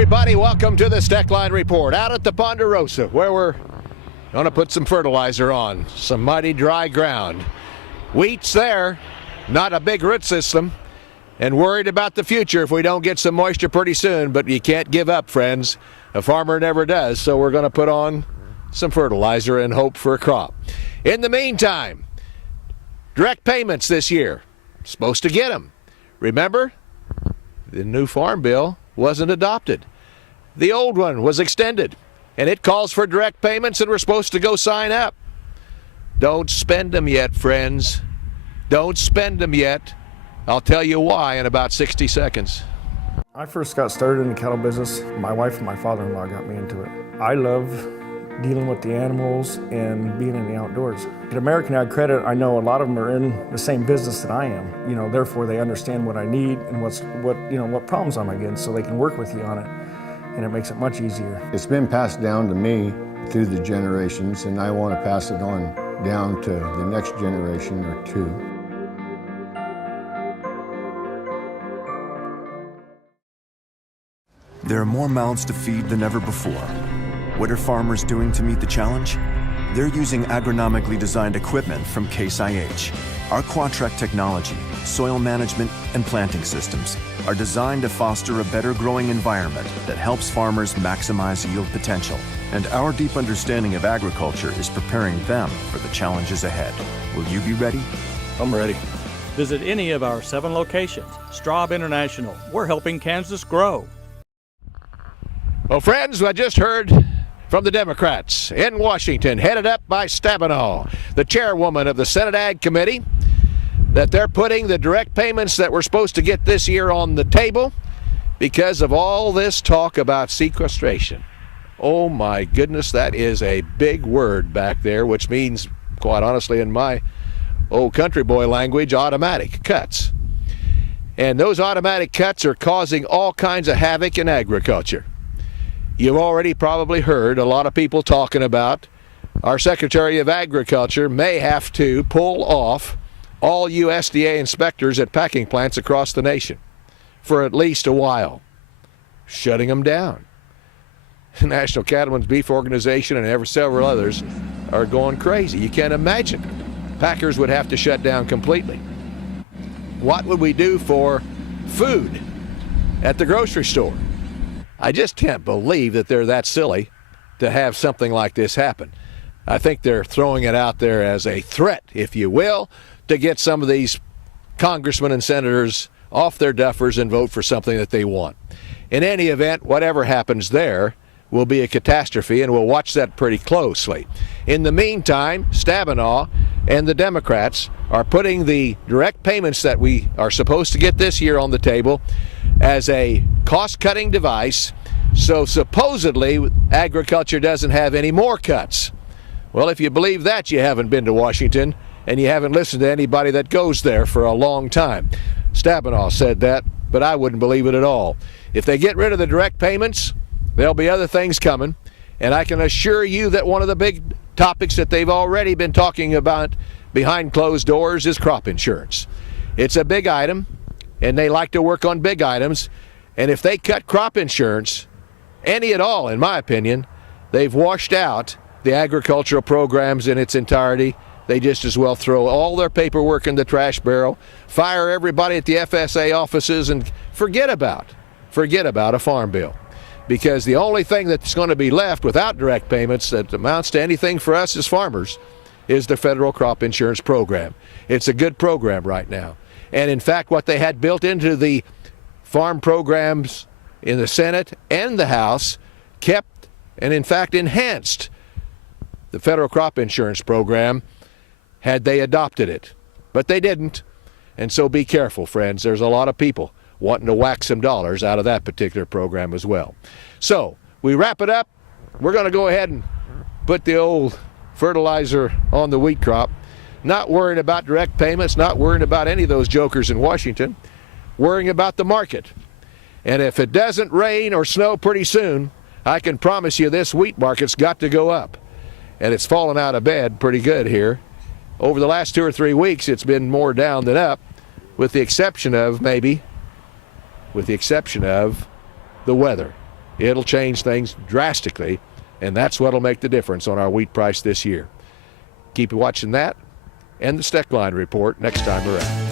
everybody. Welcome to the Steckline Report out at the Ponderosa, where we're going to put some fertilizer on some mighty dry ground. Wheat's there, not a big root system, and worried about the future if we don't get some moisture pretty soon, but you can't give up, friends. A farmer never does, so we're going to put on some fertilizer and hope for a crop. In the meantime, direct payments this year, supposed to get them. Remember, the new farm bill wasn't adopted. The old one was extended, and it calls for direct payments, and we're supposed to go sign up. Don't spend them yet, friends. Don't spend them yet. I'll tell you why in about 60 seconds. I first got started in the cattle business. My wife and my father-in-law got me into it. I love dealing with the animals and being in the outdoors. At American Ag Credit, I know a lot of them are in the same business that I am. Therefore they understand what I need and what problems I'm against, so they can work with you on it, and it makes it much easier. It's been passed down to me through the generations, and I want to pass it on down to the next generation or two. There are more mouths to feed than ever before. What are farmers doing to meet the challenge? They're using agronomically designed equipment from Case IH. Our Quadtrac technology, soil management, and planting systems are designed to foster a better growing environment that helps farmers maximize yield potential. And our deep understanding of agriculture is preparing them for the challenges ahead. Will you be ready? I'm ready. Visit any of our 7 locations. Straub International, we're helping Kansas grow. Well, friends, I just heard from the Democrats in Washington, headed up by Stabenow, the chairwoman of the Senate Ag Committee, that they're putting the direct payments that we're supposed to get this year on the table because of all this talk about sequestration. Oh my goodness, that is a big word back there, which means, quite honestly, in my old country boy language, automatic cuts. And those automatic cuts are causing all kinds of havoc in agriculture. You've already probably heard a lot of people talking about our Secretary of Agriculture may have to pull off all USDA inspectors at packing plants across the nation for at least a while, shutting them down. The National Cattlemen's Beef Organization and several others are going crazy. You can't imagine. Packers would have to shut down completely. What would we do for food at the grocery store? I just can't believe that they're that silly to have something like this happen. I think they're throwing it out there as a threat, if you will, to get some of these congressmen and senators off their duffers and vote for something that they want. In any event, whatever happens there will be a catastrophe, and we'll watch that pretty closely. In the meantime, Stabenow and the Democrats are putting the direct payments that we are supposed to get this year on the table as a cost-cutting device, so supposedly agriculture doesn't have any more cuts. Well, if you believe that, you haven't been to Washington, and you haven't listened to anybody that goes there for a long time. Stabenow said that, but I wouldn't believe it at all. If they get rid of the direct payments, there'll be other things coming, and I can assure you that one of the big topics that they've already been talking about behind closed doors is crop insurance. It's a big item, and they like to work on big items, and if they cut crop insurance, any at all, in my opinion, they've washed out the agricultural programs in its entirety. They just as well throw all their paperwork in the trash barrel, fire everybody at the FSA offices, and forget about a farm bill. Because the only thing that's going to be left without direct payments that amounts to anything for us as farmers is the federal crop insurance program. It's a good program right now. And in fact, what they had built into the farm programs in the Senate and the House kept and in fact enhanced the federal crop insurance program had they adopted it. But they didn't. And so be careful, friends. There's a lot of people wanting to whack some dollars out of that particular program as well. So we wrap it up. We're going to go ahead and put the old fertilizer on the wheat crop. Not worrying about direct payments, not worrying about any of those jokers in Washington, worrying about the market. And if it doesn't rain or snow pretty soon, I can promise you this wheat market's got to go up. And it's fallen out of bed pretty good here. Over the last 2 or 3 weeks, it's been more down than up, with the exception of the weather. it'll change things drastically, and that's what'll make the difference on our wheat price this year. Keep watching that and the Steckline Report next time around.